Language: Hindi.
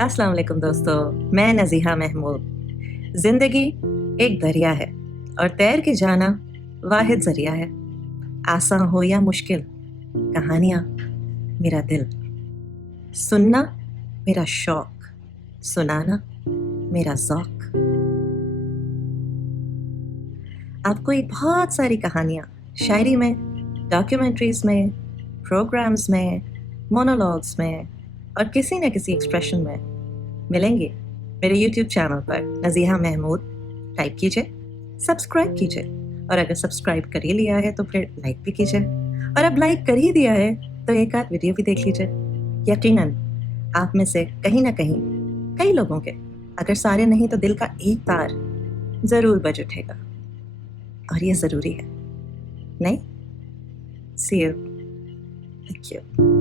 अस्सलाम वालेकुम दोस्तों, मैं नज़ीहा महमूद। ज़िंदगी एक दरिया है और तैर के जाना वाहिद ज़रिया है। आसान हो या मुश्किल, कहानियाँ मेरा दिल, सुनना मेरा शौक, सुनाना मेरा ज़ौक। आपको ये बहुत सारी कहानियाँ शायरी में, डॉक्यूमेंट्रीज़ में, प्रोग्राम्स में, मोनोलॉग्स में और किसी न किसी एक्सप्रेशन में मिलेंगे मेरे यूट्यूब चैनल पर नज़ीहा महमूद टाइप कीजिए, सब्सक्राइब कीजिए और अगर सब्सक्राइब कर ही लिया है तो फिर लाइक भी कीजिए और अब लाइक कर ही दिया है तो एक आध वीडियो भी देख लीजिए। यकीनन आप में से कहीं ना कहीं कई लोगों के, अगर सारे नहीं तो दिल का एक तार ज़रूर बज उठेगा और ये ज़रूरी है, नहीं? See you. Thank you.